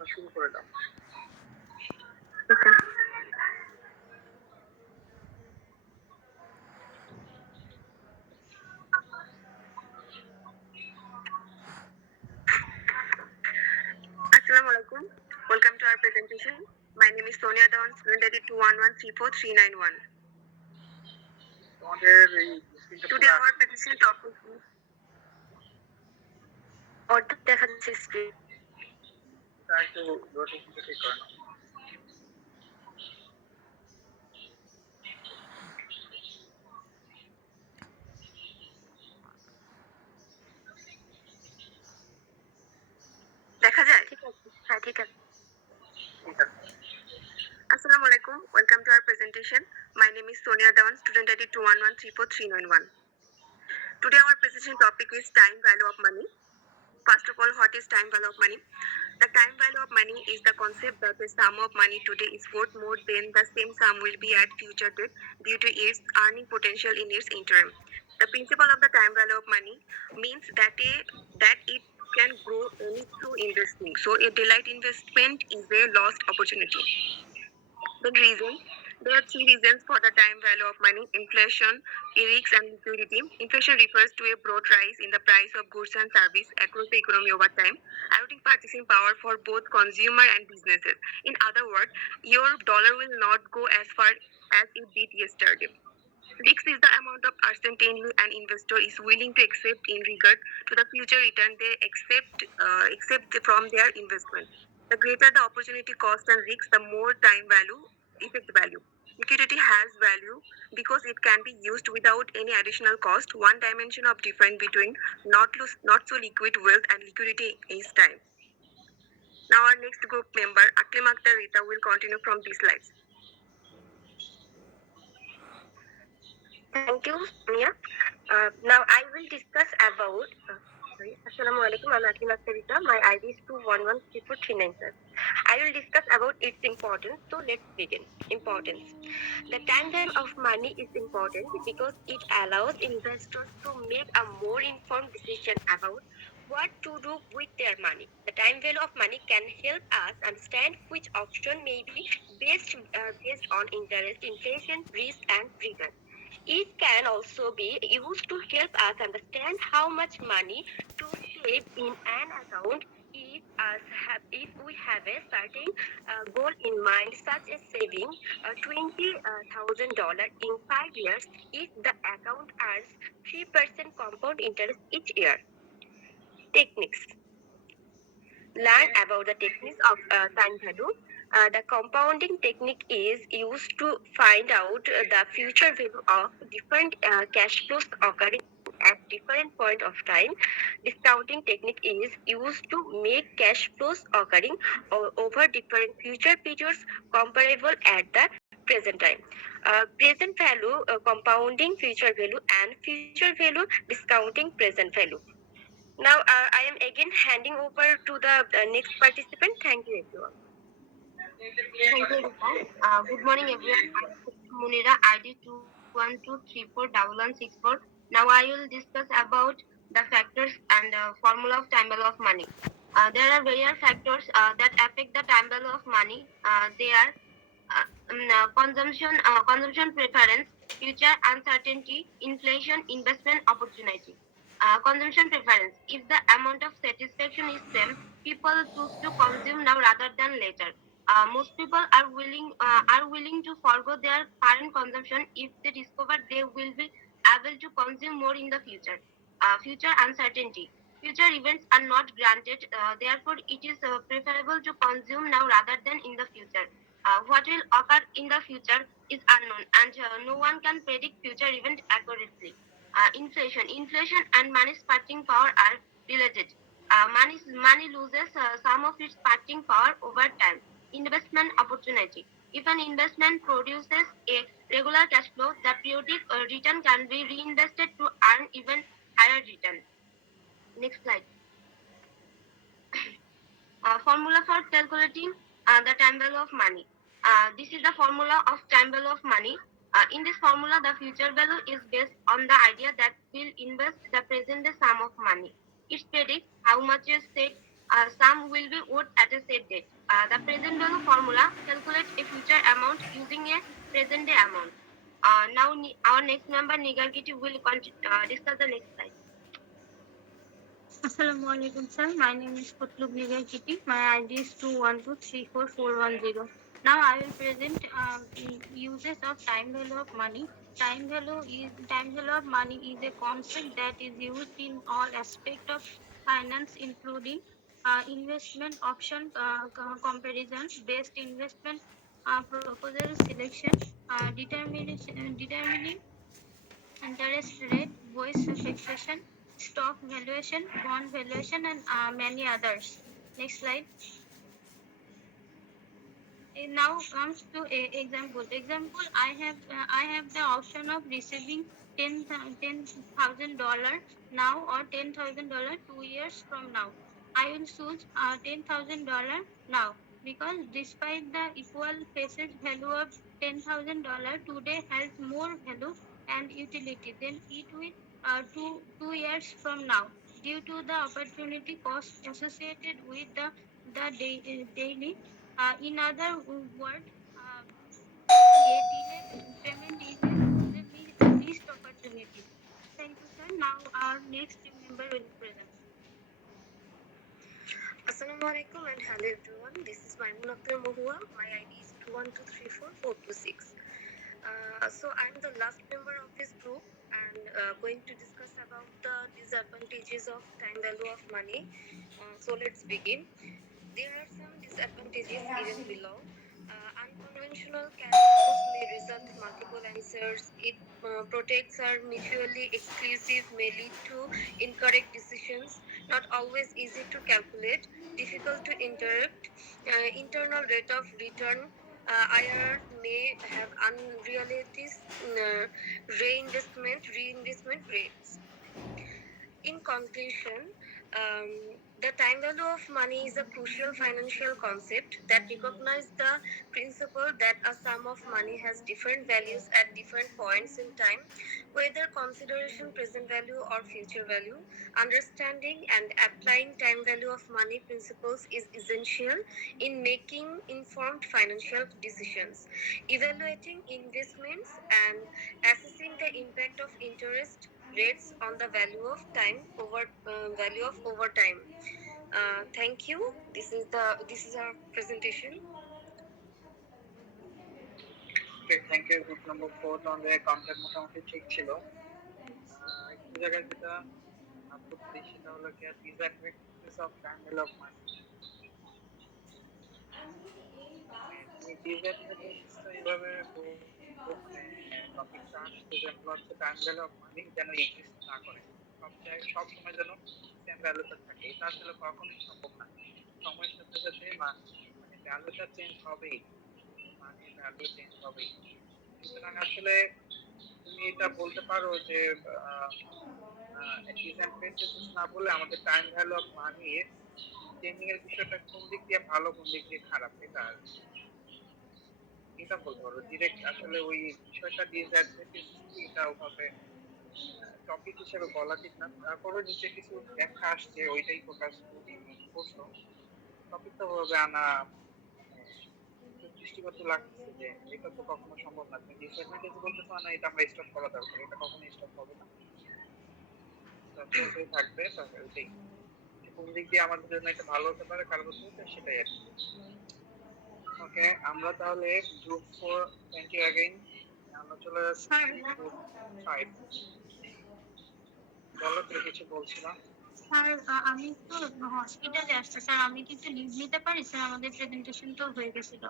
তোমরা শুরু করে দাও। Okay. Assalamualaikum. Welcome to our presentation. My name is Sonia Dawan, student ID 211343991. তোমাদের এই স্ক্রিনটা Today our presentation topic is অর্ধেক দেখা যাচ্ছে স্ক্রিন। একটু রোটেশন ঠিক করে নাও। দেখা যায়? ঠিক আছে। হ্যাঁ, ঠিক আছে। Assalamualaikum. Welcome to our presentation. My name is Sonia Dawan, student ID 211343991. Today our presentation topic is time value of money. First of all, what is time value of money? The time value of money is the concept that the sum of money today is worth more than the same sum will be at future date due to its earning potential in its interim. The principle of the time value of money means that it can grow only through investing. So a delayed investment is a lost opportunity. There are three reasons for the time value of money: inflation, risks, and liquidity. Inflation refers to a broad rise in the price of goods and services across the economy over time, eroding purchasing power for both consumer and businesses. In other words, your dollar will not go as far as it did yesterday. Risk is the amount of uncertainty an investor is willing to accept in regard to the future return they accept from their investment. The greater the opportunity cost and risk, the more time value, effect value. Liquidity has value because it can be used without any additional cost. One dimension of difference between not so liquid wealth and liquidity is time. Now our next group member, Aklim Akhtar Rita, will continue from these slides. Thank you, Sonia. Now I will discuss about. Assalamualaikum. I'm Aklim Akhtar Rita. My ID is 2113439. I will discuss about its importance. So let's begin. Importance. The time value of money is important because it allows investors to make a more informed decision about what to do with their money. The time value of money can help us understand which option may be based on interest, inflation, risk, and return. It can also be used to help us understand how much money to save in an account if we have a certain goal in mind, such as saving $20,000 in 5 years if the account earns 3% compound interest each year. Techniques. Learn about the techniques of time value. The compounding technique is used to find out the future value of different cash flows occurring at different point of time. Discounting technique is used to make cash flows occurring over different future periods comparable at the present time. Present value, compounding future value, and future value, discounting present value. Now, I am again handing over to the next participant. Thank you, everyone. Thank you, Rita. Good morning, everyone. I'm Munira, ID 212341164. Now, I will discuss about the factors and formula of time value of money. There are various factors that affect the time value of money. They are consumption preference, future uncertainty, inflation, investment opportunity. Consumption preference. If the amount of satisfaction is same, people choose to consume now rather than later. Most people are willing to forgo their current consumption if they discover they will be able to consume more in the future. Future uncertainty. Future events are not granted, therefore it is preferable to consume now rather than in the future. What will occur in the future is unknown, and no one can predict future event accurately. Inflation and money's purchasing power are related. Money loses some of its purchasing power over time. Investment opportunity. If an investment produces a regular cash flow, the periodic return can be reinvested to earn even higher return. Next slide. Formula for calculating the time value of money. This is the formula of time value of money. In this formula, the future value is based on the idea that we'll invest the present day sum of money. It predicts how much is saved Some will be owed at a set date. The present value formula calculates a future amount using a present day amount. Now, our next member, Nigarkiti, will discuss the next slide. Assalamu alaikum, sir. My name is Kutlub Nigar Kitty. My ID is 212344110. Now I will present uses of time value of money. Time value of money is a concept that is used in all aspects of finance, including investment option comparison, best investment proposal selection, determining interest rate, voice fixation, stock valuation, bond valuation, and many others. Next slide. Now comes to a example. Example, I have the option of receiving $10,000 now or $10,000 2 years from now. I will choose $10,000 now because despite the equal face value of $10,000 today has more value and utility than it will two years from now due to the opportunity cost associated with the daily in other words, a delayed payment is a missed opportunity. Thank you, sir. Now our next team member will present. Assalamu alaikum and hello everyone. This is Maimun Akhtar Mohua. My ID is 2123446. So I'm the last member of this group and going to discuss about the disadvantages of time value of money. So let's begin. There are some disadvantages given below. Unconventional cash flows may result in multiple answers. It protects are mutually exclusive, may lead to incorrect decisions, not always easy to calculate, difficult to interrupt, internal rate of return. IRR may have unrealistic reinvestment rates. In conclusion, the time value of money is a crucial financial concept that recognizes the principle that a sum of money has different values at different points in time, whether consideration present value or future value. Understanding and applying time value of money principles is essential in making informed financial decisions, evaluating investments, and assessing the impact of interest rates on the value of over time. Thank you. This is our presentation. Okay, thank you. Group number 4 আমাদের counter মোটামুটি ঠিক ছিল। একটু জায়গায় যেটা আপত্তি সেটা হলো কি disadvantages of time value of money. তুমি ডিসঅ্যাডভান্টেজটা এইভাবে মানে টপিকটা আসছে যে হচ্ছে টাইম ভ্যালু অফ মানি যেন এক্সিস্ট না করে, সব সময় যেন সেম ভ্যালুটা থাকে। এটা আসলে কখনোই সম্ভব না। সময়ের সাথে সাথে মানে ভ্যালুটা চেঞ্জ হবেই, মানে ভ্যালু চেঞ্জ হবেই। সুতরাং আসলে তুমি এটা বলতে পারো যে ডিসঅ্যাডভান্টেজেস না বলে আমাদের টাইম ভ্যালু অফ মানির চেঞ্জিং এর বিষয়টা কোন দিক দিয়ে ভালো কোন দিক দিয়ে খারাপ, এটা বলতে পারো ডিরেক্ট। আসলে ওই বিষয়টা ডিসঅ্যাডভান্টেজ কি এটা ওভাবে টপিক হিসেবে বলা ঠিক না। তারপরে নিচে কিছু ব্যাখ্যা আসছে ওইটাই ফোকাস করছো। টপিকটা ওভাবে আনা একটু দৃষ্টিগত লাগতেছে যে এটা তো কখনো সম্ভব না। তুমি ডিসঅ্যাডভান্টেজ বলতেছো না, এটা আমরা স্টপ করা দরকার, এটা কখনো স্টপ হবে না, চলতেই থাকবে। তবে ওইটাই কোন দিক দিয়ে আমাদের জন্য এটা ভালো হতে পারে কারো বলতে সেটাই আর কি। ওকে, আমরা তাহলে গ্রুপ 4, থ্যাংক ইউ अगेन। আমরা চলে যাচ্ছি গ্রুপ 5। বলো, তুমি কিছু বলছিলাম। স্যার আমি তো হসপিটালে আসছি স্যার, আমি কি একটু লিভ নিতে পারি স্যার? আমাদের প্রেজেন্টেশন তো হয়ে গেছিল।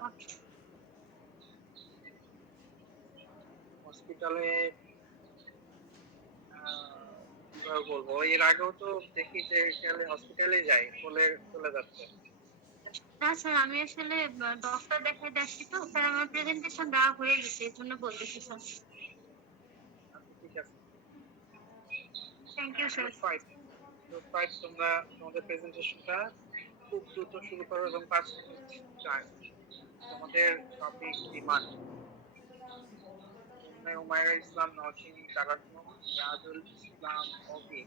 হসপিটালে কিভাবে বলবো, এর আগেও তো দেখি যে গেলে হসপিটালে যাই বলে চলে যাচ্ছে। না স্যার, আমি আসলে ডক্টর দেখাইতে আসছি তো স্যার, আমার প্রেজেন্টেশন দেওয়া হয়ে গেছে, এই জন্য বলতেছি স্যার। আচ্ছা ঠিক আছে। Thank you sir. গ্রুপ 5 তোমরা তোমাদের প্রেজেন্টেশনটা খুব দ্রুত শুরু করো এবং 5 মিনিট টাইম। তোমাদের টপিক ডিমান্ড। উমাইরা ইসলাম, নওশিন, তারান্নুম, রাজুল ইসলাম, অভি,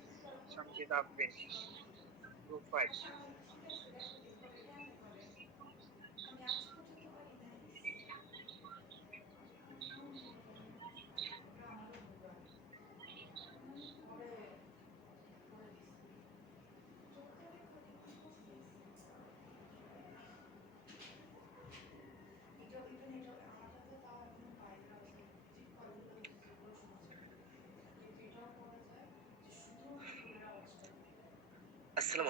সঙ্গীত Afrin. Group 5।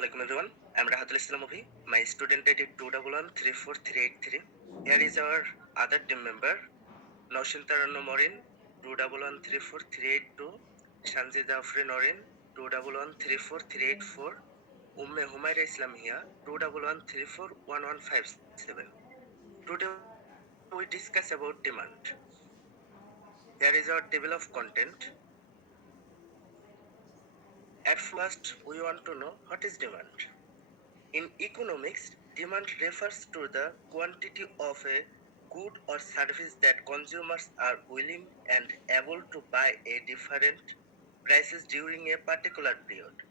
Assalamualaikum everyone. I'm Rahatul Islam Movie. My student ID 2113438 Here is our other team member, Naushin Tarano Morin 2113438 Shanzida Afrin Norin 2113438 Umme Humaira Islam here 211341157. Today we discuss about demand. Here is our table of content. At first, we want to know what is demand. In economics, demand refers to the quantity of a good or service that consumers are willing and able to buy at different prices during a particular period.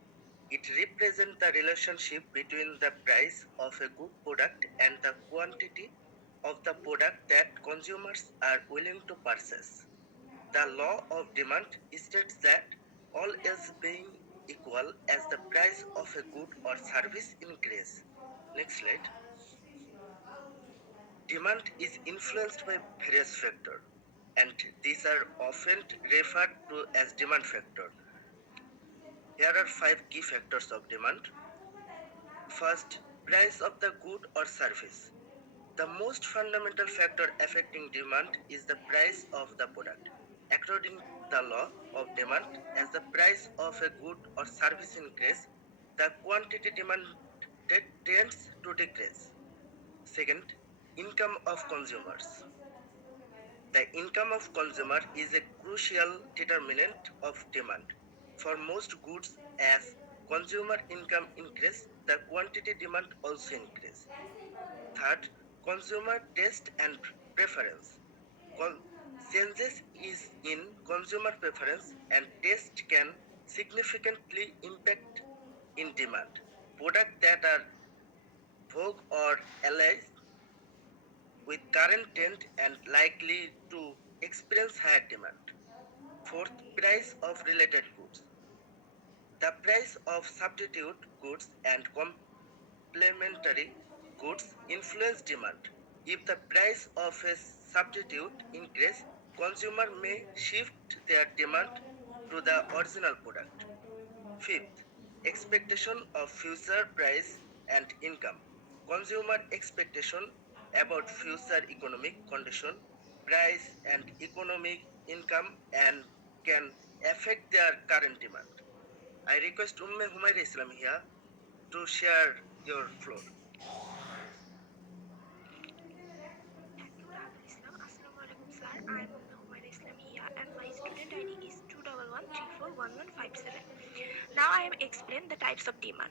It represents the relationship between the price of a good product and the quantity of the product that consumers are willing to purchase. The law of demand states that all else being equal as the price of a good or service increase. Next slide. Demand is influenced by various factors, and these are often referred to as demand factor. Here are five key factors of demand. First, price of the good or service. The most fundamental factor affecting demand is the price of the product. According to the law of demand, as the price of a good or service increases, the quantity demanded tends to decrease. Second, income of consumers. The income of consumer is a crucial determinant of demand. For most goods, as consumer income increases, the quantity demand also increases. Third, consumer taste and preference. Changes is in consumer preference and taste can significantly impact in demand. Products that are vogue or allies with current trend and likely to experience higher demand. Fourth, price of related goods. The price of substitute goods and complementary goods influence demand. If the price of a substitute increases, consumer may shift their demand to the original product. Fifth, expectation of future price and income. Consumer expectation about future economic condition, price and economic income and can affect their current demand. I request Umme Humaira Islam here to share your floor. Thank you, Rahatul Islam. Assalamu alaikum, sir. I am Umme Humaira Islam here, and my student ID is 211341157. Now I am explain the types of demand.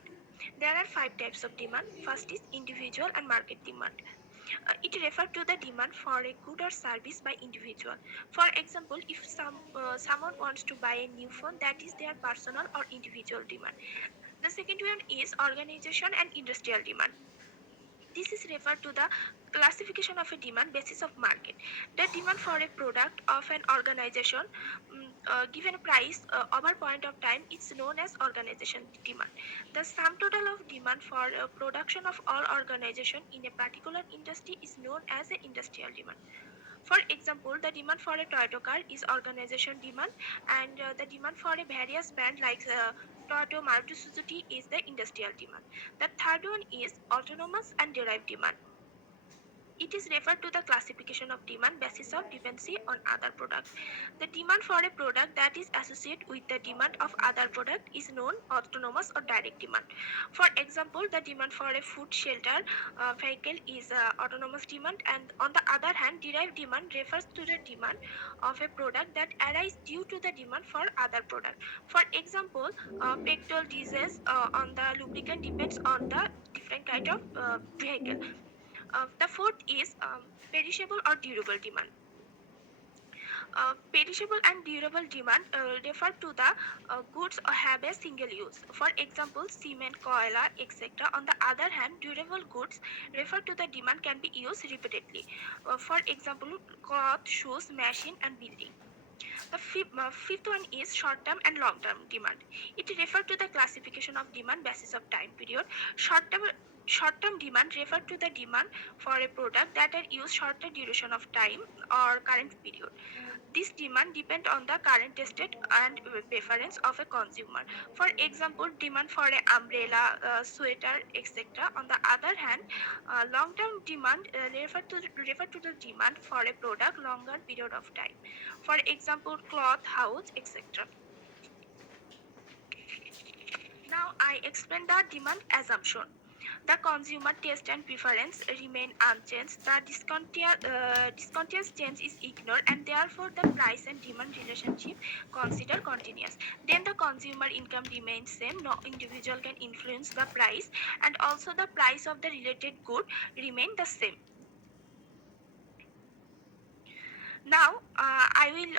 There are five types of demand. First is individual and market demand. It refers to the demand for a good or service by individual. For example, if someone wants to buy a new phone, that is their personal or individual demand. The second one is organization and industrial demand. This is referred to the classification of a demand basis of market. The demand for a product of an organization given a price over a point of time is known as organization demand. The sum total of demand for production of all organization in a particular industry is known as a industrial demand. For example, the demand for a Toyota car is organization demand, and the demand for a various brand like Toyota, Maruti Suzuki is the industrial demand. The third one is autonomous and derived demand. It is referred to the classification of demand basis of dependency on other product. The demand for a product that is associated with the demand of other product is known autonomous or direct demand. For example, the demand for a food shelter vehicle is autonomous demand, and on the other hand, derived demand refers to the demand of a product that arises due to the demand for other product. For example, petrol, diesel on the lubricant depends on the different kind of vehicle. The fourth is perishable or durable demand. Perishable and durable demand refer to the goods have a single use. For example, cement, koala, etc. On the other hand, durable goods refer to the demand can be used repeatedly. For example, cloth, shoes, machine, and building. The fifth one is short-term and long-term demand. It refers to the classification of demand basis of time period. Short-term demand refer to the demand for a product that are used shorter duration of time or current period. This demand depends on the current state and preference of a consumer. For example, demand for an umbrella, sweater, etc. On the other hand, long-term demand refer to the demand for a product longer period of time. For example, cloth, house, etc. Now I explain the demand assumption. The consumer taste and preference remain unchanged. The discontinuous change is ignored, and therefore the price and demand relationship considered continuous. Then the consumer income remains same. No individual can influence the price, and also the price of the related good remain the same. Now, I will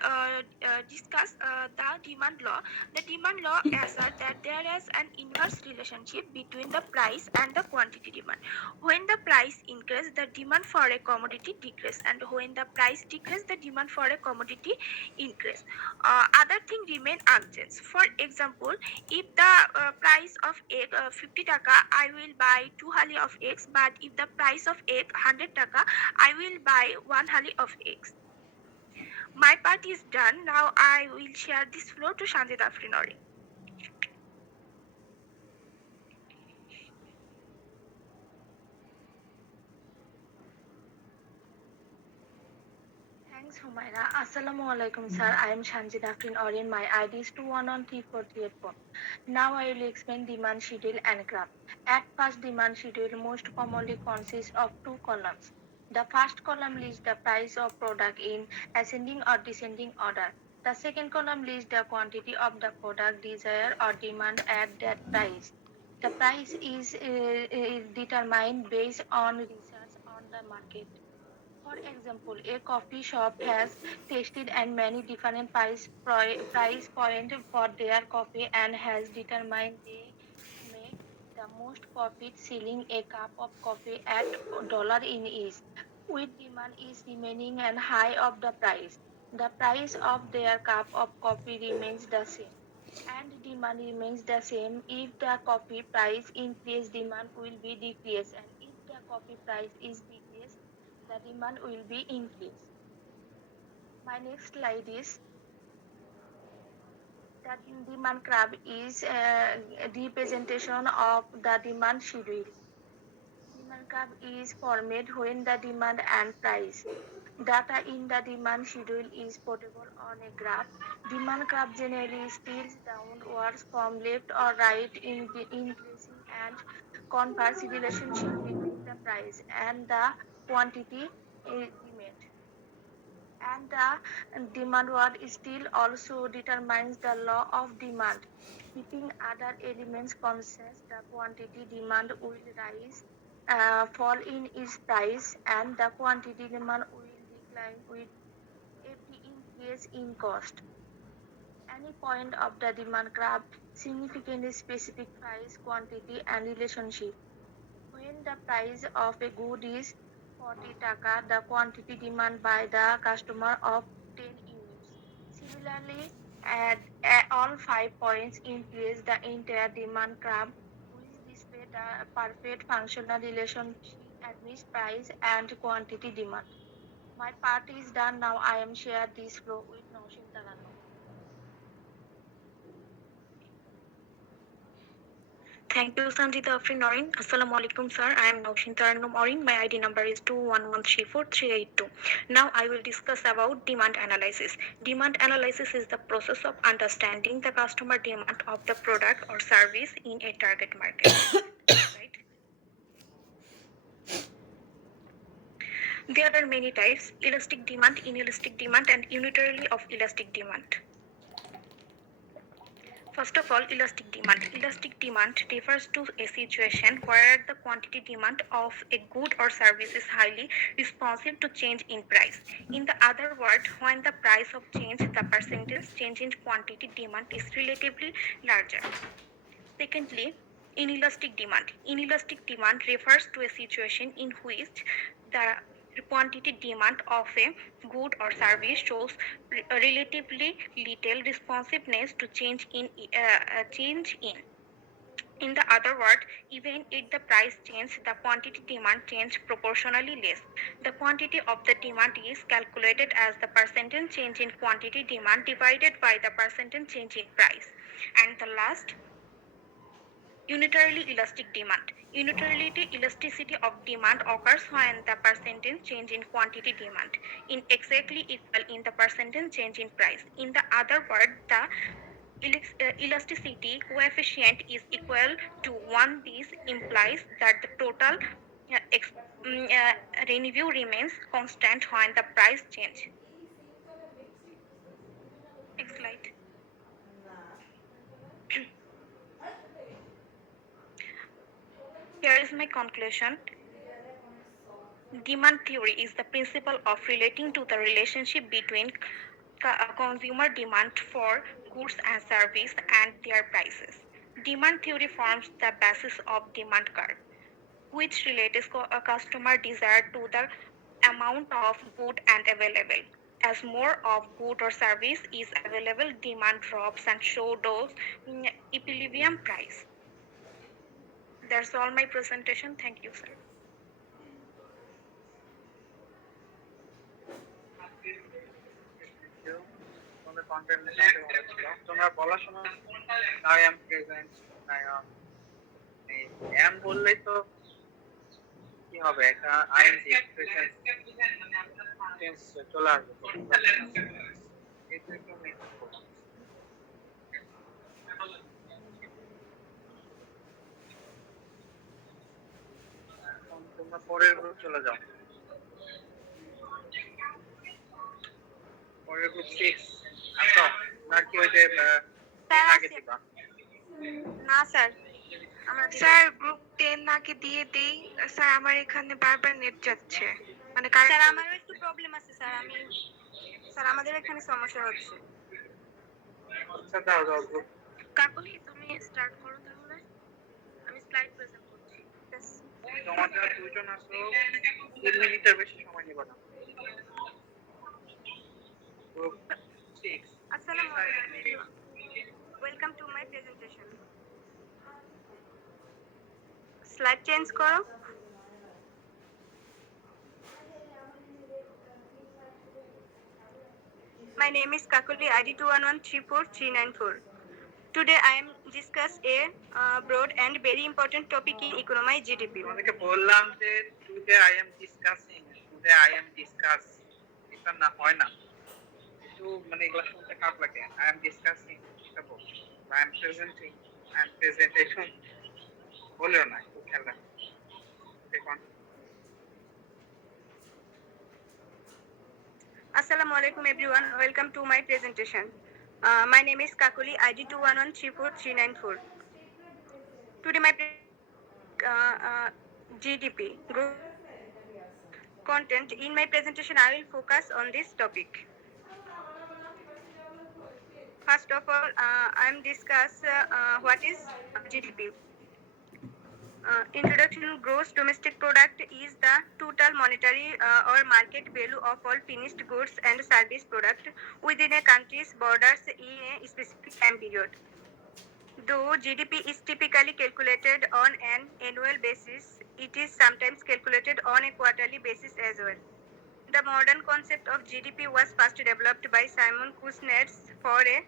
discuss the demand law. The demand law asserts that there is an inverse relationship between the price and the quantity demand. When the price increases, the demand for a commodity decreases, and when the price decreases, the demand for a commodity increases. Other things remain unchanged. For example, if the price of egg 50 taka, I will buy 2 hali of eggs. But if the price of egg 100 taka, I will buy 1 hali of eggs. My part is done. Now I will share this floor to Shanjit Afrinori. Thanks, Humaira. Assalamu alaikum, sir. I am Shanjit Afrin Orient. My ID is 2113434. Now I will explain demand schedule and graph. At first, demand schedule most commonly consists of two columns. The first column lists the price of product in ascending or descending order. The second column lists the quantity of the product desired or demand at that price. The price is determined based on research on the market. For example, a coffee shop has tested and many different price point for their coffee and has determined they make the most profit selling a cup of coffee at dollar in each. With demand is remaining and high of the price. The price of their cup of coffee remains the same. And demand remains the same. If the coffee price increase, demand will be decreased, and if the coffee price is decreased, the demand will be increased. My next slide is that demand curve is a representation of the demand schedule. Demand curve is formed when the demand and price data in the demand schedule is portable on a graph. Demand graph generally steals downwards from left or right in the increasing and converse relationship between the price and the quantity remained. And the demand word still also determines the law of demand. Keeping other elements constant, the quantity demand will rise, fall in its price, and the quantity demand will decline with every increase in cost. Any point of the demand graph significantly specifies quantity and relationship. When the price of a good is 40 taka, the quantity demand by the customer of 10 units. Similarly, at all 5 points increase the entire demand curve, which display the perfect functional relationship amidst price and quantity demand. My part is done now. I am share this flow with Noshim Taranno. Thank you, Sanjita Afrin Norin. Assalamu alaikum, sir. I am Naushin Taranum Orin. My ID number is 2113438. Now I will discuss about demand analysis. Demand analysis is the process of understanding the customer demand of the product or service in a target market. Right? There are many types: elastic demand, inelastic demand, and unitarily of elastic demand. First of all, elastic demand. Elastic demand refers to a situation where the quantity demand of a good or service is highly responsive to change in price. In the other word, when the price of change, the percentage change in quantity demand is relatively larger. Secondly, inelastic demand. Inelastic demand refers to a situation in which the quantity demand of a good or service shows relatively little responsiveness to change in In the other word, even if the price change, the quantity demand change proportionally less. The quantity of the demand is calculated as the percentage change in quantity demand divided by the percentage change in price. And the last, unitarily elastic demand. Unitarily elasticity of demand occurs when the percentage change in quantity demand is exactly equal in the percentage change in price. In the other word, the elasticity coefficient is equal to 1. This implies that the total uh, ex- revenue remains constant when the price change. Next slide. Here is my conclusion. Demand theory is the principle of relating to the relationship between consumer demand for goods and service and their prices. Demand theory forms the basis of demand curve, which relates a customer desire to the amount of good and available. As more of good or service is available, demand drops and so does equilibrium price. That's all my presentation. Thank you, sir. Thank you. তোমাদের content ভালো ছিল। তোমরা বলার সময় I am present, I am বললেই তো কি হবে, একটা আইএনজি প্রেজেন্ট টেন্স চলে আসবে তো। এটা একটু মেনটেন করো। এখন তোমরা পরের গ্রুপ চলে যাও। পরের গ্রুপ 6 আসো, নাকি ওই যে আগে দিবা? না স্যার, স্যার গ্রুপ 10 নাকি দিয়ে দেই? স্যার আমার এখানে বারবার নেট যাচ্ছে, মানে স্যার আমারও একটু প্রবলেম আছে স্যার। স্যার আমাদের এখানে সমস্যা হচ্ছে। আচ্ছা দাও দাও গ্রুপ। কাকুলি তুমি স্টার্ট করো তাহলে, আমি স্লাইড প্রেজেন্ট করছি। তোমাদের দুজন আসো, 3 মিনিটের বেশি সময় নিব না। গ্রুপ 6 আসসালামু আলাইকুম, welcome to my presentation. Slide change করো। My name is Kakuli ID 211343994. Today I am discuss a broad and very important topic in economy GDP. তোমাদেরকে বললাম যে today I am discussing, today I am discuss, এটা না হয় না, একটু মানে এগুলো শুনতে খারাপ লাগে। আই এম ডিসকাসিং এটা বল, I am presenting, I am presentation বলেও না, একটু খেয়াল রাখো। দেখুন Assalamu alaikum everyone. Welcome to my presentation. My name is Kakuli ID 211343994. Today my GDP growth content. In my presentation I will focus on this topic. First of all, I am discuss what is GDP. Introduction: gross domestic product is the total monetary or market value of all finished goods and service product within a country's borders in a specific time period. Though GDP is typically calculated on an annual basis, it is sometimes calculated on a quarterly basis as well. The modern concept of GDP was first developed by Simon Kuznets for a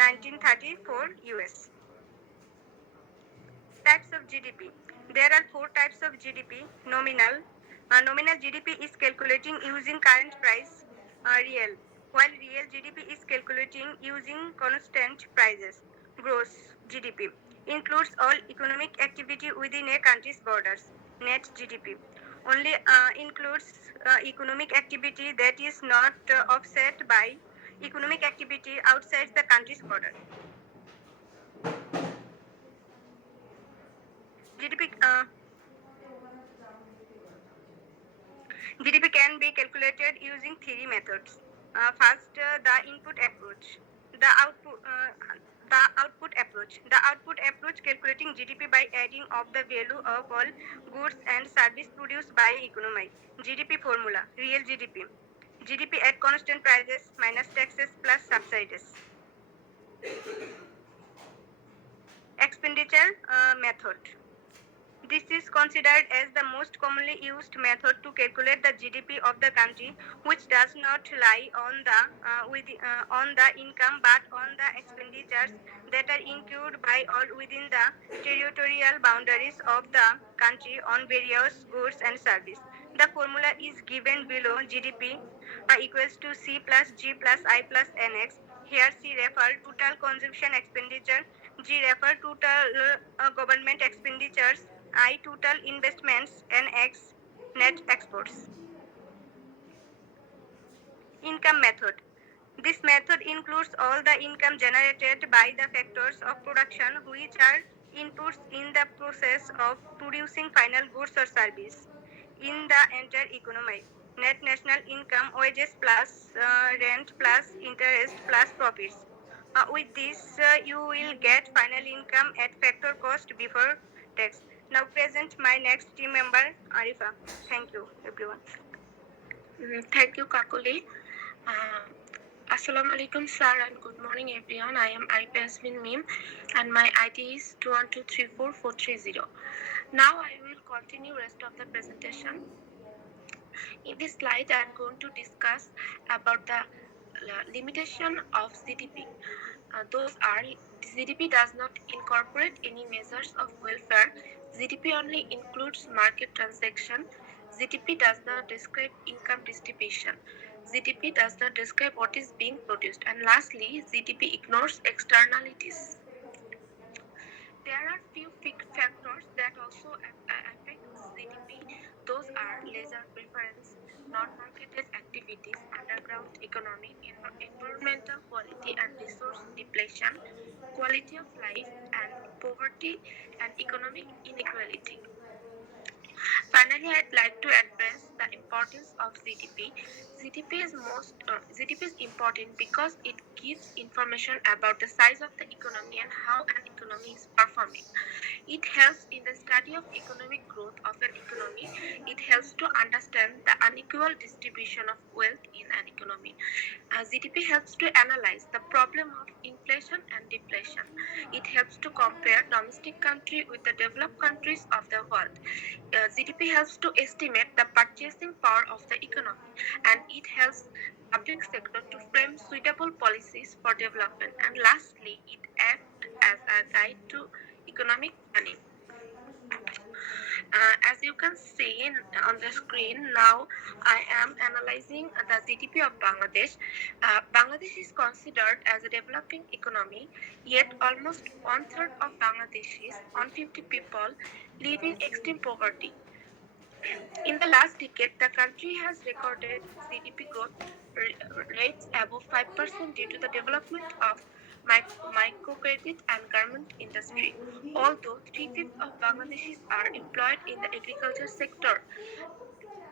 1934 US. Types of GDP. There are 4 types of GDP. Nominal. Nominal GDP is calculating using current price, real, while real GDP is calculating using constant prices. Gross GDP includes all economic activity within a country's borders. Net GDP only includes economic activity that is not offset by economic activity outside the country's border. GDP GDP can be calculated using 3 methods. First, the input approach. The output, approach. The output approach calculating GDP by adding up the value of all goods and service produced by economy. GDP formula: real GDP. GDP at constant prices minus taxes plus subsidies. expenditure method. This is considered as the most commonly used method to calculate the GDP of the country, which does not rely on the income but on the expenditures that are incurred by all within the territorial boundaries of the country on various goods and services. The formula is given below. GDP equals to C plus G plus I plus NX. Here C refer total consumption expenditure, G refer total government expenditures, I total investments, and X net exports. Income method. This method includes all the income generated by the factors of production which are inputs in the process of producing final goods or service in the entire economy. Net national income, wages plus rent plus interest plus profits. With this, you will get final income at factor cost before tax. Now present my next team member, Arifa. Thank you, everyone. Thank you, Kakuli. Uh, Assalamu alaikum, sir, and good morning, everyone. I am Arifa Yasmin Mim, and my ID is 212344430. Now I will continue rest of the presentation. In this slide, I am going to discuss about the limitation of GDP. Those are GDP does not incorporate any measures of welfare. GDP only includes market transaction. GDP does not describe income distribution. GDP does not describe what is being produced. And lastly, GDP ignores externalities. There are few factors that also affect GDP. Those are leisure preference, non-marketed activities, underground economy, environmental quality and resource depletion, quality of life, and poverty and economic inequality. Finally, I'd like to address the importance of GDP. GDP is important because it gives information about the size of the economy and how an economy is performing. It helps in the study of economic growth of an economy. It helps to understand the unequal distribution of wealth in an economy. GDP helps to analyze the problem of inflation and deflation. It helps to compare domestic country with the developed countries of the world. GDP helps to estimate the purchasing power of the economy, and it helps public sector to frame suitable policies for development. And lastly, it acts as a guide to economic planning. As you can see on the screen now, I am analyzing the GDP of Bangladesh. Bangladesh is considered as a developing economy, yet almost one third of Bangladeshis, 150 people, live in extreme poverty. In the last decade, the country has recorded GDP growth rates above 5% due to the development of microcredit and garment industry. Although three-fifths of Bangladeshis are employed in the agriculture sector,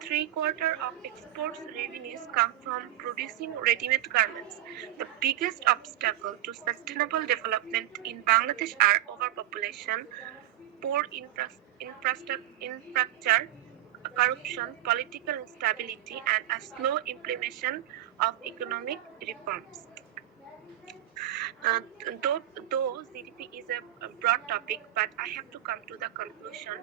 three-quarters of exports revenues come from producing ready-made garments. The biggest obstacle to sustainable development in Bangladesh are overpopulation, poor infrastructure, corruption, political instability, and a slow implementation of economic reforms. Uh, though, though GDP is a broad topic, but I have to come to the conclusion.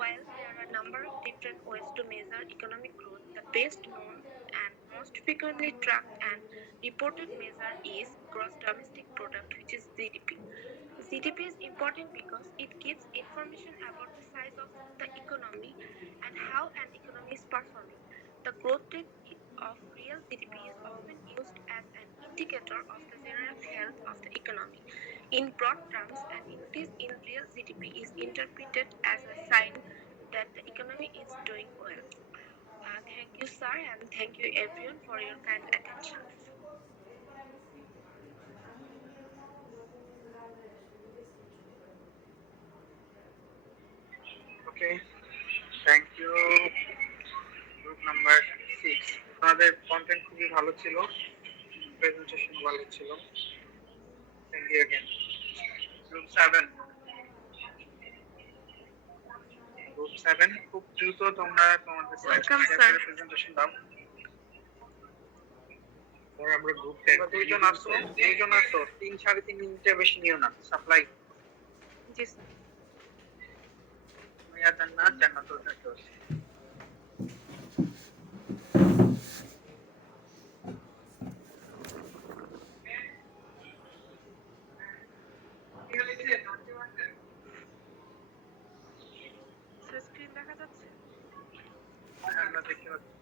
While there are a number of different ways to measure economic growth, the best known and most frequently tracked and reported measure is gross domestic product, which is GDP. GDP is important because it gives information about the size of the economy and how an economy is performing. The growth rate of real GDP is often used as an indicator of the general health of the economy. In broad terms, an increase in real GDP is interpreted as a sign that the economy is doing well. Thank you, sir, and thank you, everyone, for your kind attention. Okay, thank you group number 6। আপনাদের content খুবই ভালো ছিল, presentation ভালো ছিল। Thank you again. Group 7, খুব দ্রুত তোমরা তোমাদের স্লাইড শেয়ার করে প্রেজেন্টেশন দাও। স্যার আমরা গ্রুপ 10 দুইজন আসছো, 3 3.5 মিনিটের বেশি নিও না, supply is Maya Jannat Jannatul Firdaus. Screen দেখা যাচ্ছে? আমরা দেখতে পাচ্ছি।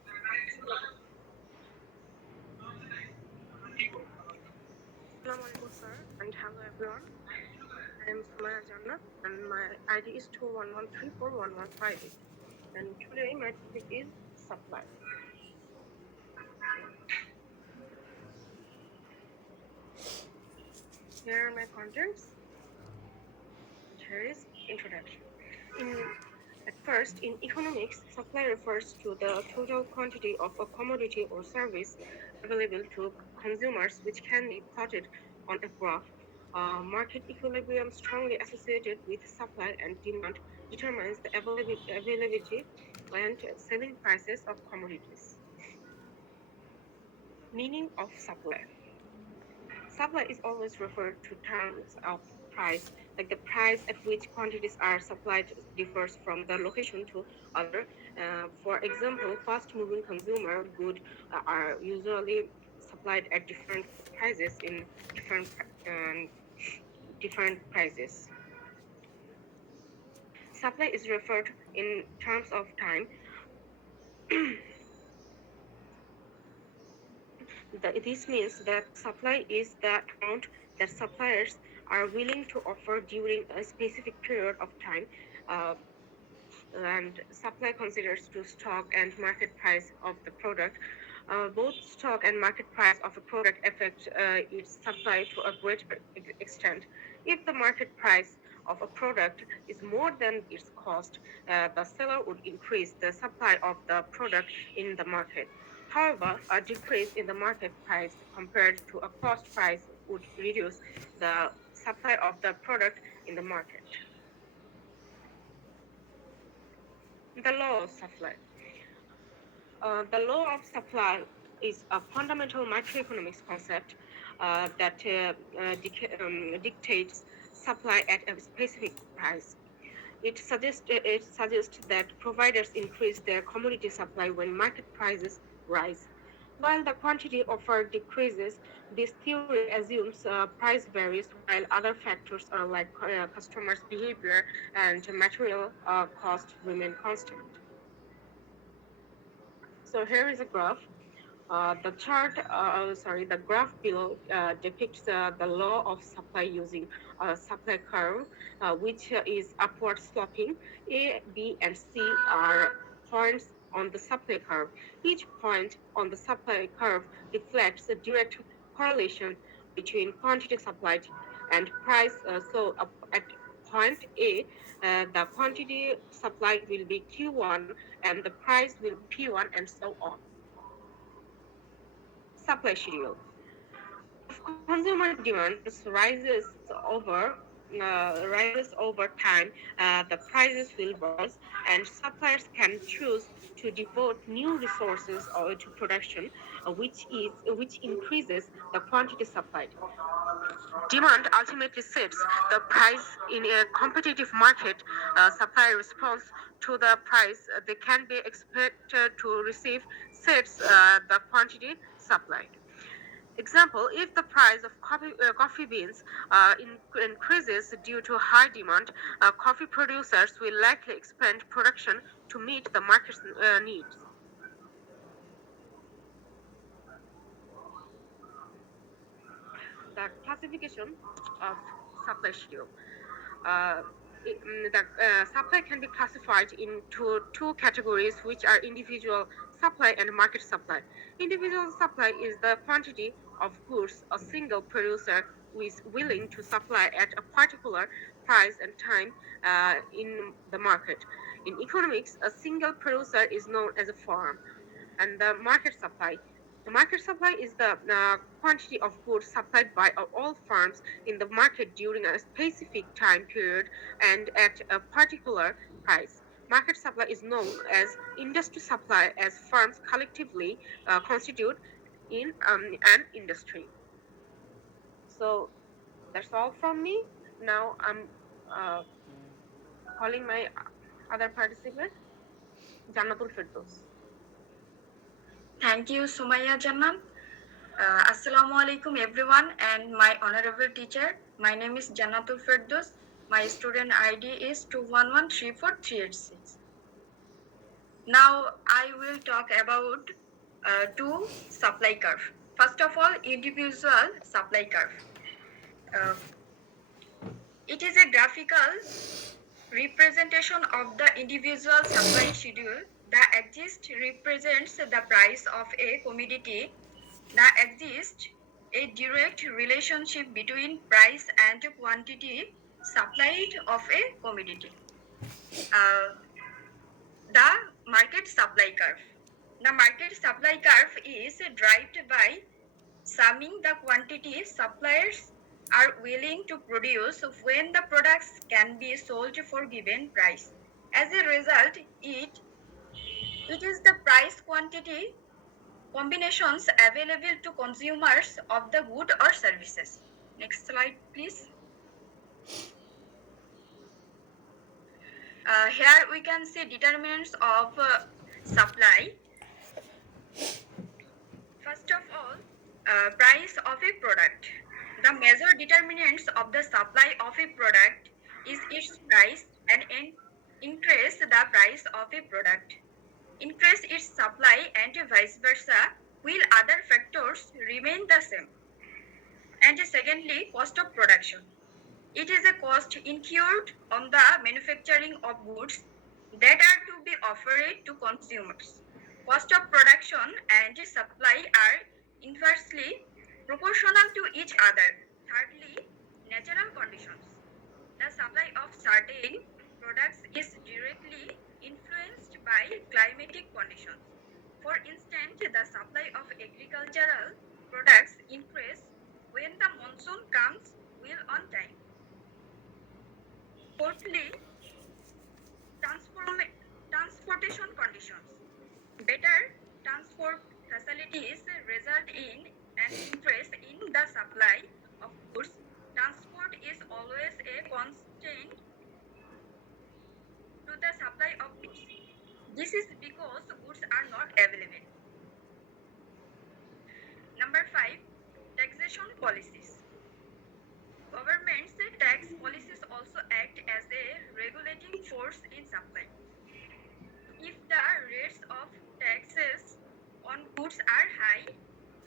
Assalamualaikum sir and hello everyone. I am Sumaya Jannat and my ID is 211341158 and today my topic is supply. Here are my contents. Here is introduction. At first, in economics, supply refers to the total quantity of a commodity or service available to consumers, which can be plotted on a graph. Market equilibrium strongly associated with supply and demand determines the availability and selling prices of commodities. Meaning of supply. Supply is always referred to terms of price, like the price at which quantities are supplied differs from the location to other. For example, fast-moving consumer goods are usually supplied at different prices in different prices. Supply is referred in terms of time. This means that supply is the amount that suppliers are willing to offer during a specific period of time. Uh, and supply considers to stock and market price of the product. Both stock and market price of a product affect its supply to a greater extent. If the market price of a product is more than its cost, the seller would increase the supply of the product in the market. However, a decrease in the market price compared to a cost price would reduce the supply of the product in the market. The law of supply. The law of supply is a fundamental macroeconomics concept that dictates supply at a specific price. It suggests that providers increase their commodity supply when market prices rise. While the quantity offered decreases, this theory assumes price varies while other factors like customers' behavior and material cost remain constant. So here is a graph. The graph below depicts the law of supply using a supply curve, which is upward sloping. A, B, and C are points on the supply curve. Each point on the supply curve reflects a direct correlation between quantity supplied and price. At point A, the quantity supplied will be Q1 and the price will be P1 and so on. Supply schedule. If consumer demand rises over time, the prices will rise, and suppliers can choose to devote new resources to production, which increases the quantity supplied. Demand ultimately sets the price in a competitive market. Supply response to the price they can be expected to receive sets the quantity supplied. Example, if the price of coffee beans increases due to high demand, coffee producers will likely expand production to meet the market's needs. The classification of supply schedule. Uh, the supply can be classified into two categories, which are individual supply and market supply. Individual supply is the quantity of goods a single producer is willing to supply at a particular price and time in the market. In economics, a single producer is known as a firm, and the market supply. The market supply is the quantity of goods supplied by all firms in the market during a specific time period and at a particular price. Market supply is known as industry supply as firms collectively constitute in an industry. So that's all from me. Now uh, calling my other participant, Jannatul Firdaus. Thank you, Sumaya Jannan. Assalamu alaikum everyone and my honorable teacher. My name is Jannatul Firdaus. My student ID is 2113436. Now I will talk about two supply curve. First of all, individual supply curve. It is a graphical representation of the individual supply schedule. The axis represents the price of a commodity. The exists a direct relationship between price and quantity supplied of a commodity. The market supply curve. The market supply curve is derived by summing the quantity suppliers are willing to produce when the products can be sold for given price. As a result, it is the price quantity combinations available to consumers of the good or services. Next slide, please. Here we can see determinants of supply. First of all, price of a product. The major determinants of the supply of a product is its price and increase the price of a product. Increase its supply and vice versa, while other factors remain the same. And secondly, cost of production. It is a cost incurred on the manufacturing of goods that are to be offered to consumers. Cost of production and supply are inversely proportional to each other. Thirdly, natural conditions. The supply of certain products is directly influenced by climatic conditions. For instance, the supply of agricultural products increase when the monsoon comes well on time. Fourthly, transportation conditions. Better transport facilities result in an increase in the supply of goods. Transport is always a constraint to the supply of goods. This is because goods are not available. Number 5, taxation policies. Government's tax policies also act as a regulating force in supply. If the rates of taxes on goods are high,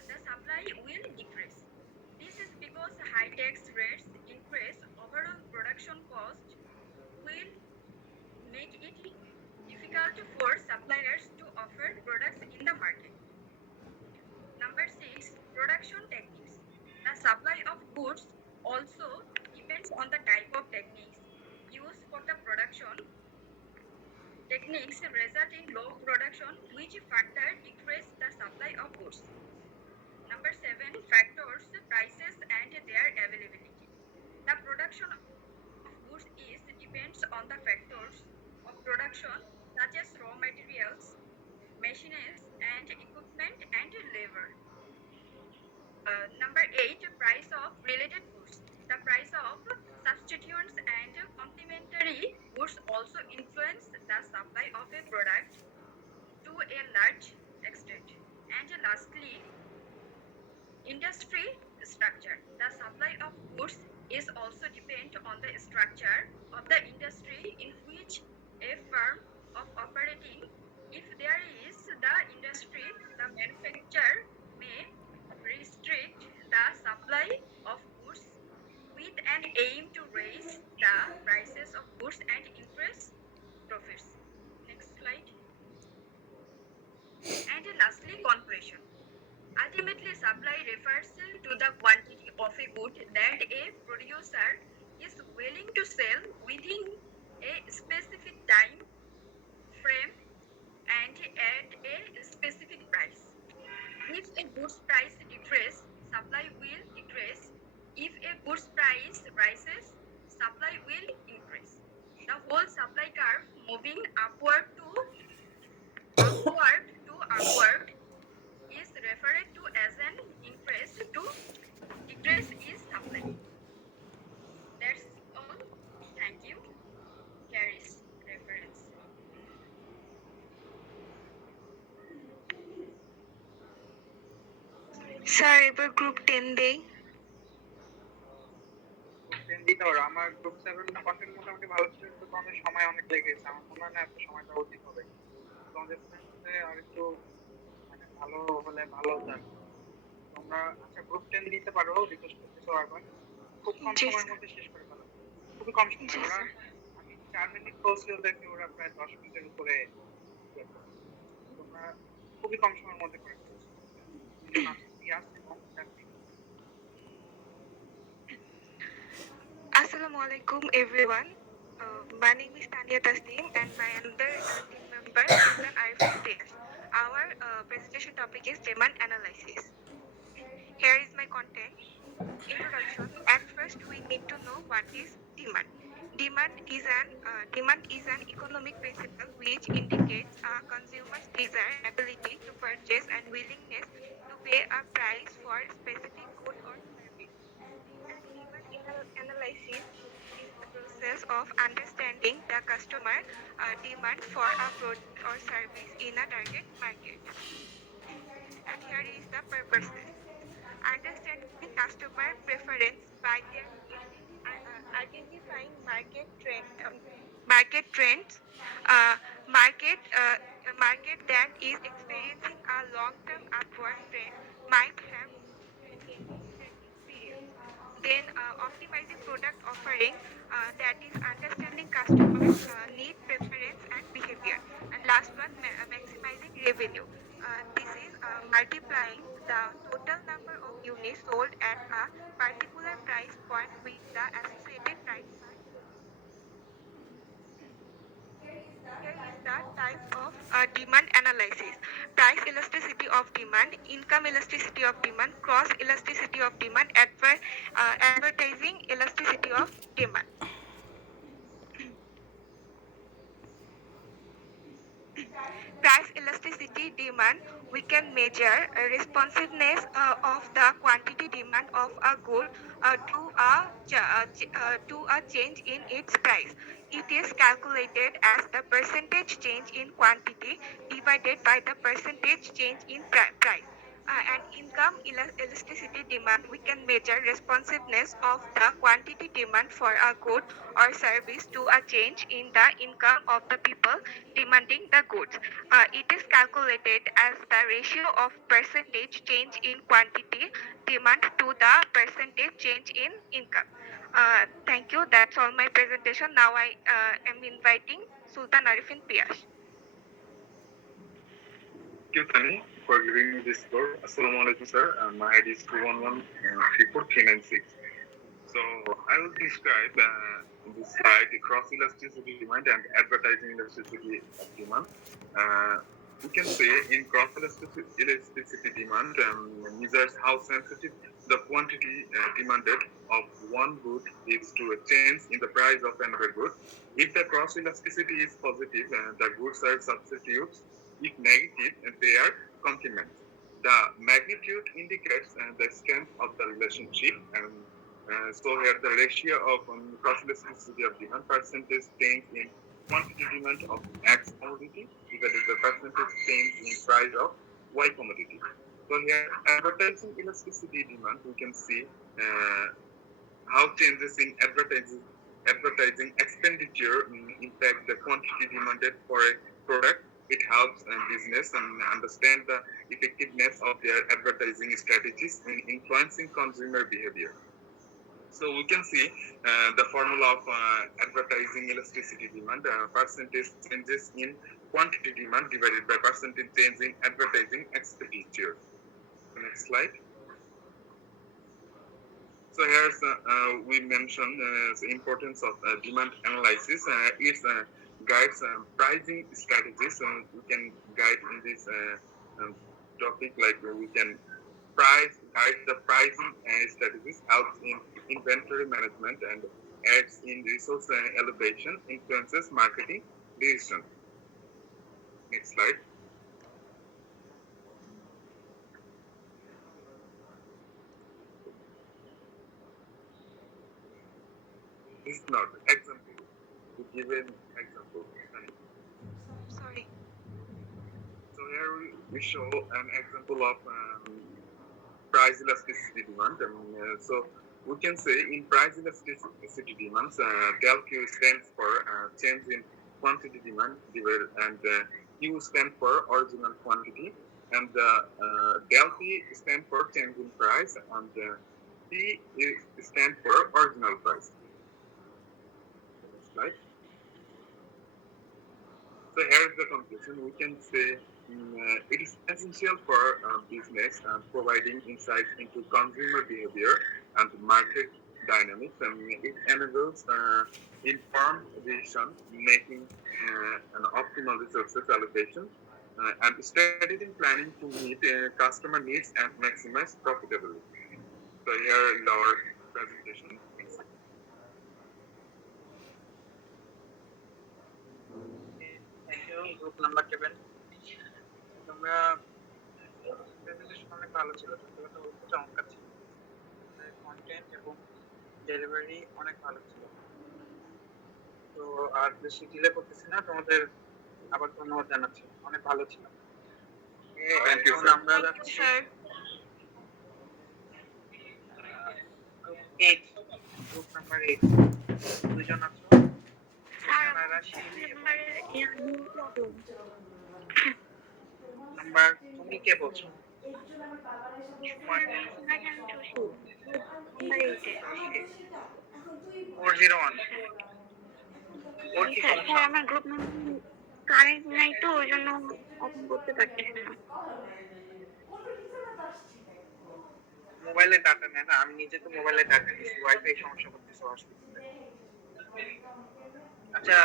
the supply will decrease. This is because high tax rates increase overall production cost, will make it difficult for suppliers to offer products in the market. Number 6, production techniques. The supply of goods also depends on the type of techniques used for the production. Techniques result in low production, which further decrease the supply of goods. Number 7, factors, prices and their availability. The production of goods depends on the factors of production such as raw materials, machines and equipment and labor. Number 8, price of related goods. The price of substituents and complementary goods also influence the supply of a product to a large extent. And lastly, industry structure. The supply of goods is also dependent on the structure of the industry in which a firm of operating. If there is the industry, the manufacturer may restrict the supply of goods with an aim to raise the prices of goods and increase profits. Next slide. And lastly, conclusion. Ultimately, supply refers to the quantity of a good that a producer is willing to sell within a specific time frame and at a specific price. If a goods price decreases, supply will decrease. If a goods price rises, supply will increase. The whole supply curve moving upward to upward is referred to as an increase to decrease is supply. That's all. Thank sir এবার group 10 দেই। Group 10 দিতে পারো। আমার group 7 content মোটামুটি ভালো ছিল, কিন্তু তোমাদের সময় অনেক লেগেছে। আমার মনে হয় না এত সময় দেওয়া উচিত হবে। তোমাদের সাথে আর একটু মানে ভালো হলে ভালো হতো আর কি। তোমরা আচ্ছা গ্রুপ 10 দিতে পারো, রিকোয়েস্ট করতেছো বারবার। খুব কম জি সময়ের মধ্যে শেষ করে ফেলো। খুবই কম সময়। জি ওরা স্যার। আমি 4 মিনিট বলছি ওদেরকে, ওরা প্রায় 10 মিনিটের উপরে ইয়ে করছে। তোমরা খুবই কম সময়ের মধ্যে করে ফেলো। দুজন আছে, পিয়াস এবং Tanvir. Assalamu alaikum everyone. My name is Tania Tasneem and my another team member Sultan Arifin Priyash. Our presentation topic is demand analysis. Here is my content. Introduction. At first, we need to know what is demand. Demand is an economic principle which indicates a consumer's desire, ability to purchase, and willingness to pay a price for a specific good or service. And demand analysis is the process of understanding the customer demand for a product or service in a target market. And here is the purposes. Understanding customer preference by their needs, identifying market trends, a market that is experiencing a long-term upward trend might have heavy periods. Then optimizing product offering, that is understanding customer need, preference, and behavior. And last one, maximizing revenue. This is multiplying the total number of units sold at a particular price point with the associated price per unit. Here is the types of demand analysis. Price elasticity of demand, income elasticity of demand, cross elasticity of demand, advertising elasticity of demand. Price elasticity demand, we can measure responsiveness of the quantity demand of a good to a change in its price. It is calculated as the percentage change in quantity divided by the percentage change in price. And income elasticity demand, we can measure responsiveness of the quantity demand for a good or service to a change in the income of the people demanding the goods. It is calculated as the ratio of percentage change in quantity demand to the percentage change in income. Thank you. That's all my presentation. Now I am inviting Sultan Arifin Piyash. Thank you, Tani, for giving me this score. Assalamu alaikum, sir. My ID is 211-34396. So I will describe this slide the cross elasticity demand and advertising elasticity of demand. We can say in cross elasticity demand measures how sensitive the quantity demanded of one good is to a change in the price of another good. If the cross elasticity is positive, the goods are substitutes. If negative, they are complements. The magnitude indicates the strength of the relationship, and so here the ratio of cross elasticity of demand percentage change in quantity demand of X commodity divided by percentage change in price of Y commodity. So here advertising elasticity demand, we can see how changes in advertising expenditure impact the quantity demanded for a product. It helps business and understand the effectiveness of their advertising strategies in influencing consumer behavior. So we can see the formula of advertising elasticity demand, percentage changes in quantity demand divided by percentage change in advertising expenditure. So next slide. So here's we mentioned the importance of demand analysis. It guides pricing strategies. We can guide in this topic, like we can guide the pricing strategies, helps in inventory management, and aids in resource allocation, influences marketing decisions. Next slide. This is not example. We give an example. Sorry. So here we show an example of price elasticity demand. So we can say in price elasticity demands, del Q stands for change in quantity demand, and Q stands for original quantity, and del P stands for change in price, and P stands for original price. Next slide. So here's the conclusion. We can say it is essential for business providing insights into consumer behavior and market dynamics, and it enables informed decision making and optimal resources allocation and strategic planning to meet customer needs and maximize profitability. So here is our presentation. Thank you group number 7। তোমরা presentation অনেক ভালো ছিল, সত্যি কথা বলতে চমৎকার ছিল। Content এবং ডেলিভারি অনেক ভালো ছিল। তো আর বেশি ডিলে করতেছি না, তোমাদের আবার ধন্যবাদ জানাচ্ছি, অনেক ভালো ছিল। এখন আমরা যাচ্ছি গ্রুপ নাম্বার 8। দুইজন আছো, নাম্বার তুমি কে বলছো? 401। ওর কি সমস্যা? আমার গ্রুপ কারেন্ট নাই তো ওই জন্য ওপেন করতে পারতেছি না। মোবাইলে ডাটা নেয় না, আমি নিজে তো মোবাইলে ডাটা নিচ্ছি, ওয়াইফাই সমস্যা করতেছে হসপিটালে। আচ্ছা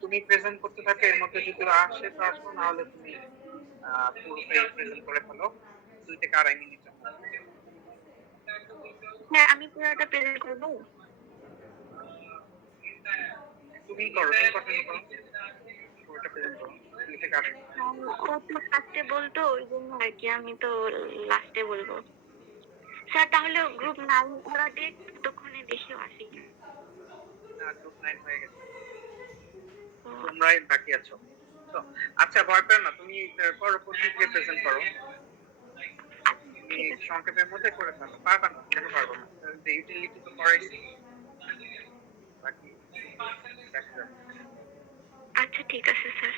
তুমি প্রেজেন্ট করতে থাকো, এর মধ্যে যদি আসে তো আসো, না হলে তুমি পুরোটাই প্রেজেন্ট করে ফেলো, 2 থেকে 2.5 মিনিট। হ্যাঁ আমি পুরোটা প্রেজেন্ট করবো। তুমি করো, তুমি কন্টিনিউ করো, পুরোটা প্রেজেন্ট করো, 2 থেকে 2.5 মিনিট। ও তো লাস্টে বলতো ওই জন্য আর কি, আমি তো লাস্টে বলবো। স্যার তাহলে গ্রুপ 9 ওরা ডেট ততক্ষণে দেখেও আসি। না গ্রুপ 9 হয়ে গেছে, তোমরাই বাকি আছো তো। আচ্ছা ভয় পেও না, তুমি করো, প্রথম থেকে প্রেজেন্ট করো, তুমি সংক্ষেপের মধ্যে করে ফেলো। পারবা না কেন পারবো না, ইউটিলিটি তো করাইছি, বাকি দেখা যাবে। আচ্ছা ঠিক আছে স্যার।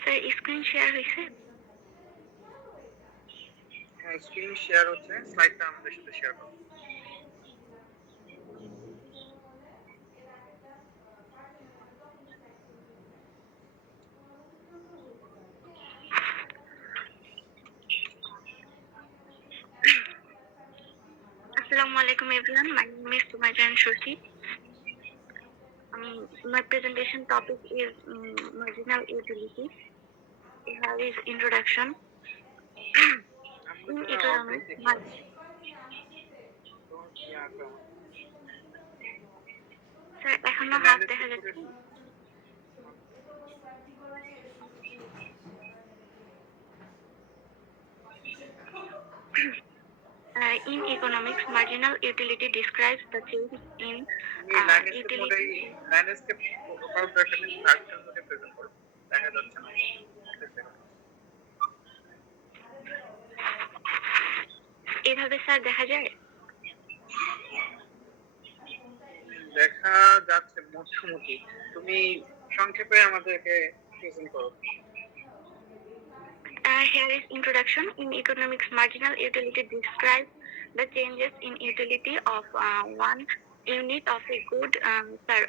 স্যার স্ক্রিন শেয়ার হয়েছে? হ্যাঁ স্ক্রিন শেয়ার হচ্ছে, স্লাইডটা আমাদের সাথে শেয়ার করো। Assalamu alaikum everyone. My name is Sumajan Shruti. My presentation topic is marginal utility. Here is introduction. In economics, sir, এখনো হাত দেখা যাচ্ছে। In economics, marginal utility describes the change in utility. Landscape present করো, দেখা যাচ্ছে না। এভাবে sir দেখা যায়? দেখা যাচ্ছে মোটামুটি। তুমি সংক্ষেপে আমাদেরকে প্রেজেন্ট করো। Here is introduction. In economics, marginal utility describes the changes in utility of one unit of a good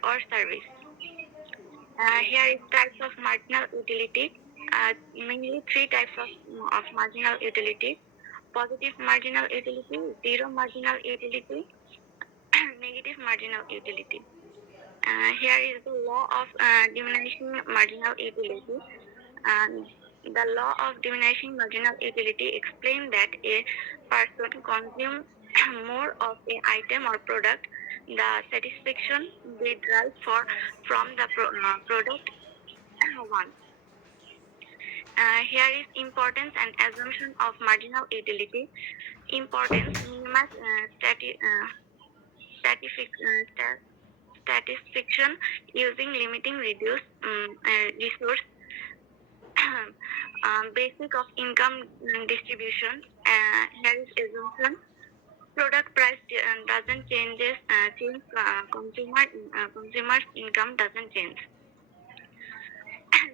or service. Here is types of marginal utility. Mainly 3 types of marginal utility: positive marginal utility, zero marginal utility, negative marginal utility. Here is the law of diminishing marginal utility. The law of diminishing marginal utility explains that a person consumes more of an item or product, the satisfaction they derive from the product one. Here is importance and assumption of marginal utility. Importance: minimize statistics using limiting reduce resource. Basic of income distribution. Here is assumption: product price doesn't change consumer's income doesn't change.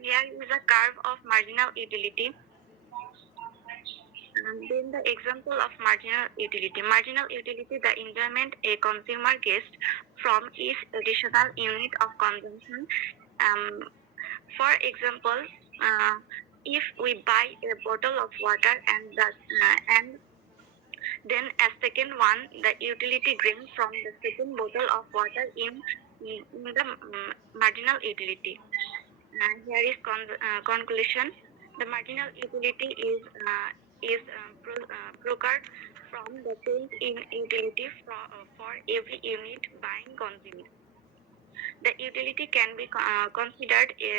Here is a curve of marginal utility. Then the example of marginal utility. Marginal utility, the enjoyment a consumer gets from each additional unit of consumption. For example, if we buy a bottle of water and then a second one, the utility gained from the second bottle of water in the marginal utility. Here is conclusion. The marginal utility is procured from the change in utility for every unit buying consumed. The utility can be considered a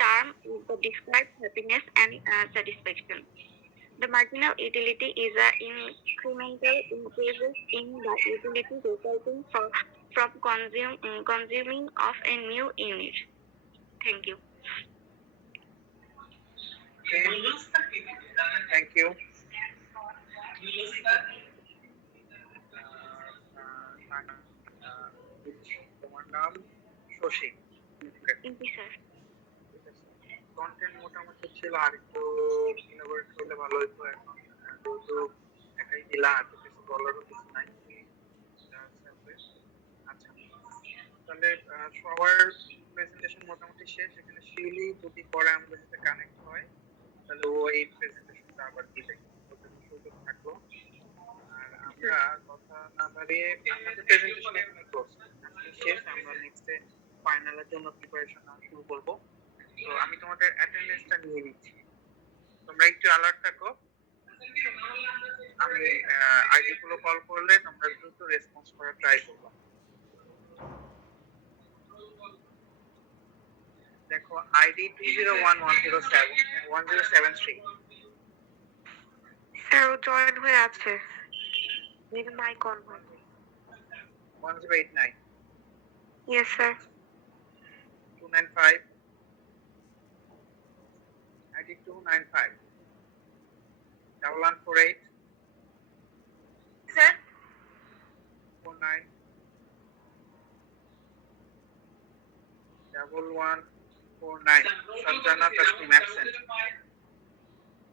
term that describes happiness and satisfaction. The marginal utility is an incremental increases in the utility resulting from consuming of a new unit. Thank you. Thank you. তোমার নাম Shashi. Thank you, sir. Content মোটামুটি ছিল, আর একটু innovate হলে ভালো হতো। এখন যেহেতু একাই দিলা, এত কিছু বলারও কিছু নাই। আচ্ছা, তাহলে সবার প্রেজেন্টেশন মোটামুটি শেষ। এখানে শিউলি যদি পরে আমাদের সাথে কানেক্ট হয়, তাহলে ও এই প্রেজেন্টেশনটা আবার দিবে, সুযোগ থাকলো। আর আমরা কথা না বাড়িয়ে আমাদের প্রেজেন্টেশন এখানে ক্লোজ, আজকে শেষ। আমরা নেক্সটে ফাইনালের জন্য প্রিপারেশন শুরু করব। তো আমি তোমাদের অ্যাটেন্ডেন্সটা নিয়ে নিচ্ছি, তোমরা একটু অ্যালার্ট থাকো। আমি আইডি গুলো কল করলে তোমরা দ্রুত রেসপন্স করার ট্রাই করবা। দেখো, আইডি 201107107 স্যার ও জয়েন হয়ে আছে, মাইক অন হয়। 1089 yes sir. 295 ID 295 1148 sir 49 1149 Sanjana Tasnim absent.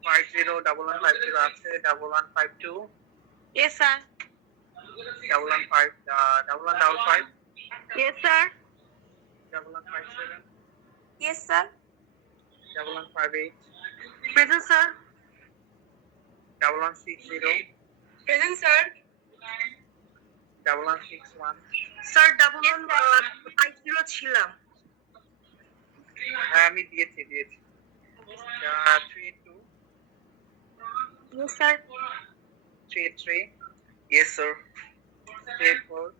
501150 আছে। 1152 yes sir 1155 yes sir 1157 yes sir 1158 present sir 1160 present sir 1161 sir 1150 ছিলাম। হ্যাঁ, আমি দিয়েছি। 382 yes sir 383 Yes, sir. 384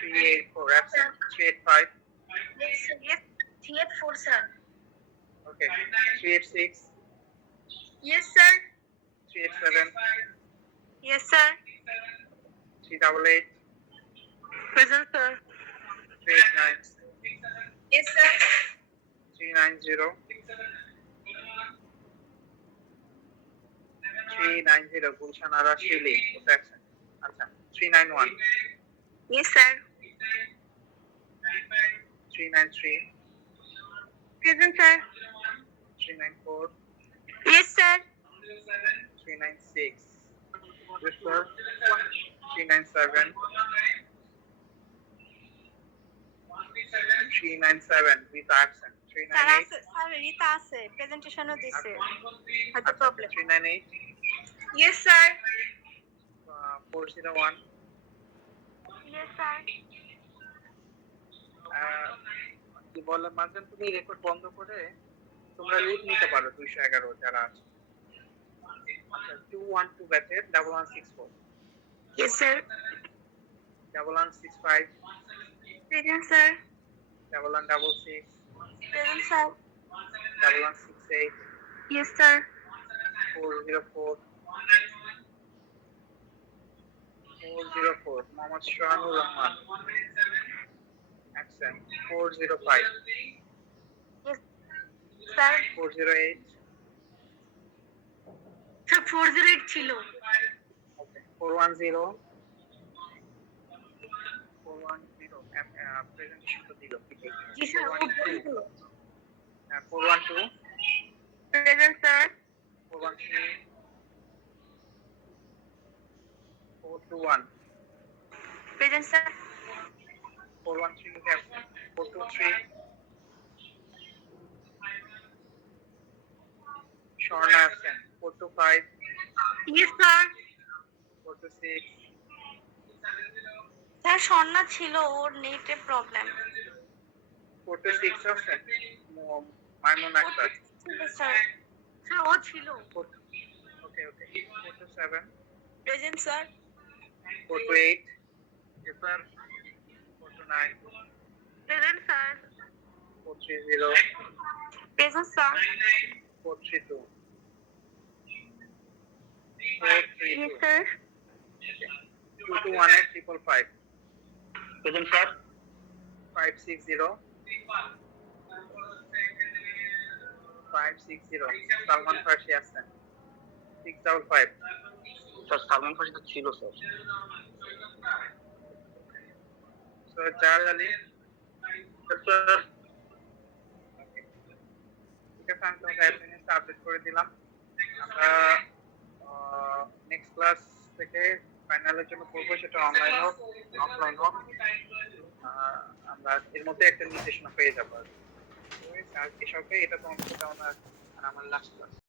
384 absent 385 yes 384 sir okay 386 yes sir 387 yes sir 388 present sir 389 yes sir 390 390 Gulshan আরা শিলি absent. আচ্ছা 391 yes sir 393 present sir 394 yes sir 396 yes sir 397 397 with absent 398 sir Rita আছে, প্রেজেন্টেশনও দিছে, হয়তো problem. 398 yes sir 401 yes sir কি বলে মাঝখান তুমি record বন্ধ করে তোমরা লিখ নিতে পারো 211 যারা আছে। আচ্ছা 212 ব্যাচের 1164 yes sir 1165 present sir 1166 present sir 1168 yes sir 404 Mohammad Shahanur Rahman absent 405 Yes, sir. 408 Sir, 408 ছিল। okay 410 presentation তো দিল জি স্যার, ও 412 বলছিল। 412 present sir. 413 421 present sir. 413 is absent 423 Sharna absent 425 yes sir. 426 sir Swarna ছিল, ওর নেটে problem. 426 absent Maimun Akhtar sir, sir ও ছিল। okay 427 present sir. 428 yes sir 429 present sir. 430 present sir. 432 yes 432 sir. 221 555 Present sir. 560 Salman Farsi absent 655 Sir, Salman Farsi তো ছিল sir. so Jar Ali Yes, sir. ঠিক আছে আমি তোমাকে attendance update করে দিলাম আমরা নেক্সট ক্লাস থেকে ফাইনালের জন্য পড়বো সেটা অনলাইন হোক অফলাইন হোক আমরা এর মধ্যে একটা নির্দেশনা পেয়ে যাবো আর কি। আর কৃষকে এটা তোমার সাথে আমার লাস্ট ক্লাস